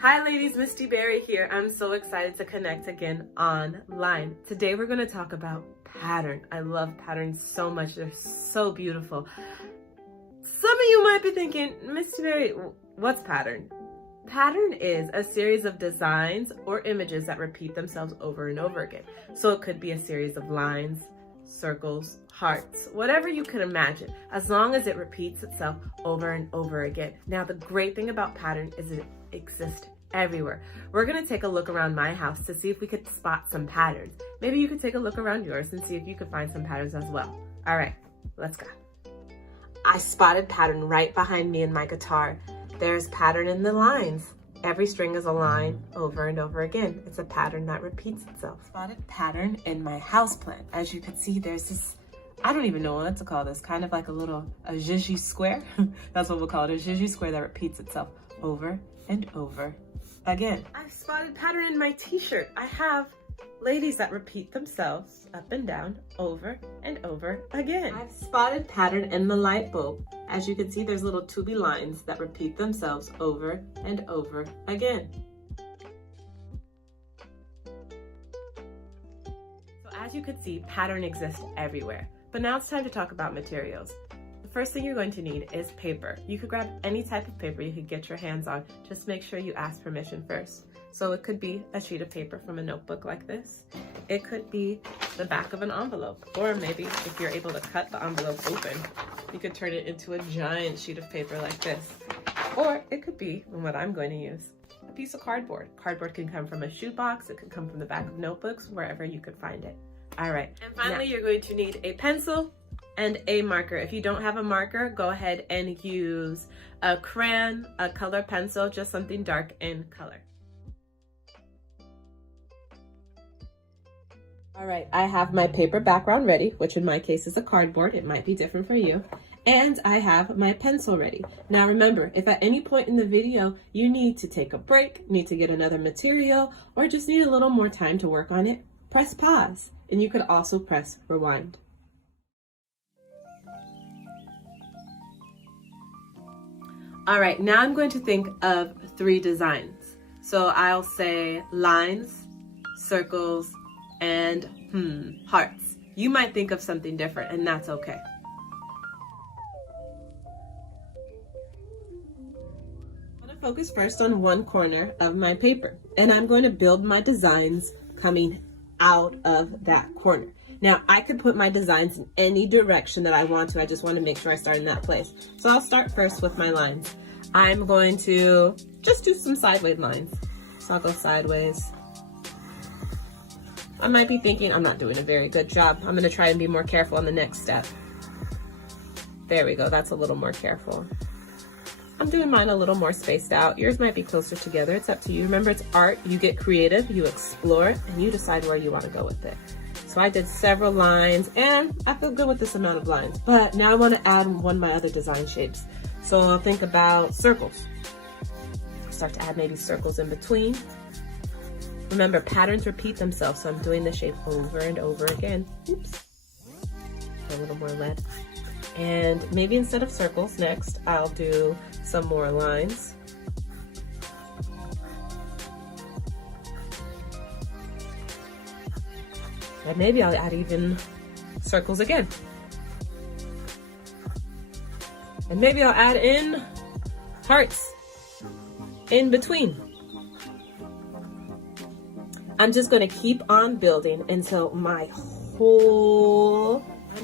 Hi ladies, Misty Berry here. I'm so excited to connect again online. Today we're going to talk about pattern. I love patterns so much. They're so beautiful. Some of you might be thinking, Misty Berry, what's pattern? Pattern is a series of designs or images that repeat themselves over and over again. So it could be a series of lines, circles, hearts, whatever you can imagine, as long as it repeats itself over and over again. Now, the great thing about pattern is it exists everywhere. We're going to take a look around my house to see if we could spot some patterns. Maybe you could take a look around yours and see if you could find some patterns as well. All right, let's go. I spotted pattern right behind me in my guitar. There's pattern in the lines. Every string is a line over and over again. It's a pattern that repeats itself. Spotted pattern in my houseplant. As you can see, there's this, I don't even know what to call this, kind of like a zhizhi square. That's what we'll call it, a zhizhi square that repeats itself over and over again. I've spotted pattern in my t-shirt. I have ladies that repeat themselves up and down over and over again. I've spotted pattern in the light bulb. As you can see, there's little tubey lines that repeat themselves over and over again. So as you can see, pattern exists everywhere. But now it's time to talk about materials. The first thing you're going to need is paper. You could grab any type of paper you could get your hands on. Just make sure you ask permission first. So it could be a sheet of paper from a notebook like this. It could be the back of an envelope. Or maybe if you're able to cut the envelope open, you could turn it into a giant sheet of paper like this. Or it could be, what I'm going to use, a piece of cardboard. Cardboard can come from a shoebox. It could come from the back of notebooks, wherever you could find it. All right. And finally, you're going to need a pencil and a marker. If you don't have a marker, go ahead and use a crayon, a color pencil, just something dark in color. All right, I have my paper background ready, which in my case is a cardboard. It might be different for you. And I have my pencil ready. Now remember, if at any point in the video you need to take a break, need to get another material, or just need a little more time to work on it, press pause. And you could also press rewind. All right, now I'm going to think of 3 designs. So I'll say lines, circles, and hearts. You might think of something different, and that's okay. I'm going to focus first on one corner of my paper, and I'm going to build my designs coming out of that corner. Now, I could put my designs in any direction that I want to. I just want to make sure I start in that place. So I'll start first with my lines. I'm going to just do some sideways lines. So I'll go sideways. I might be thinking I'm not doing a very good job. I'm going to try and be more careful on the next step. There we go. That's a little more careful. I'm doing mine a little more spaced out. Yours might be closer together. It's up to you. Remember, it's art. You get creative, you explore, and you decide where you want to go with it. So I did several lines, and I feel good with this amount of lines. But now I want to add one of my other design shapes. So I'll think about circles. Start to add maybe circles in between. Remember, patterns repeat themselves, so I'm doing the shape over and over again. Oops. A little more lead. And maybe instead of circles, next, I'll do some more lines. And maybe I'll add even circles again. And maybe I'll add in hearts in between. I'm just going to keep on building until I'm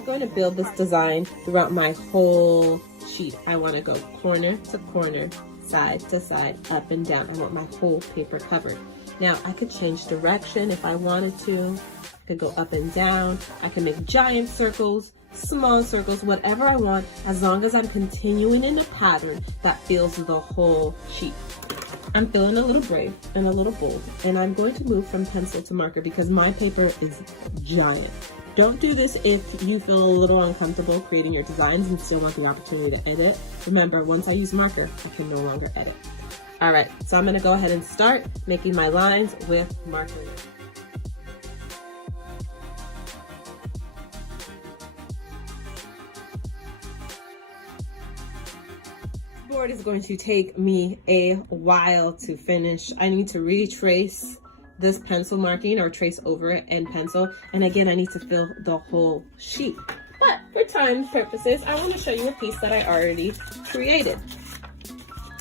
going to build this design throughout my whole sheet. I want to go corner to corner, side to side, up and down. I want my whole paper covered. Now, I could change direction if I wanted to. I could go up and down. I can make giant circles, small circles, whatever I want, as long as I'm continuing in a pattern that fills the whole sheet. I'm feeling a little brave and a little bold, and I'm going to move from pencil to marker because my paper is giant. Don't do this if you feel a little uncomfortable creating your designs and still want the opportunity to edit. Remember, once I use marker, I can no longer edit. All right, so I'm gonna go ahead and start making my lines with marker. board is going to take me a while to finish. I need to retrace this pencil marking or trace over it in pencil. And again, I need to fill the whole sheet. But for time purposes, I want to show you a piece that I already created.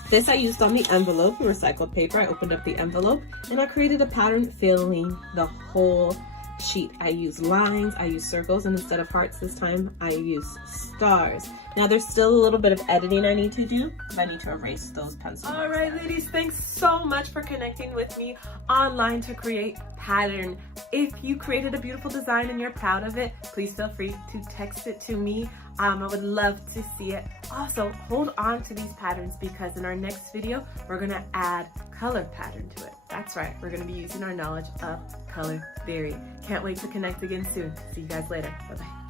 This I used on the envelope, recycled paper. I opened up the envelope and I created a pattern filling the whole sheet. I use lines, I use circles, and instead of hearts this time, I use stars. Now there's still a little bit of editing I need to do. I need to erase those pencils. All right, ladies, thanks so much for connecting with me online to create pattern. If you created a beautiful design and you're proud of it, please feel free to text it to me. I would love to see it. Also, hold on to these patterns because in our next video, we're gonna add color pattern to it. That's right, we're gonna be using our knowledge of color theory. Can't wait to connect again soon. See you guys later. Bye-bye.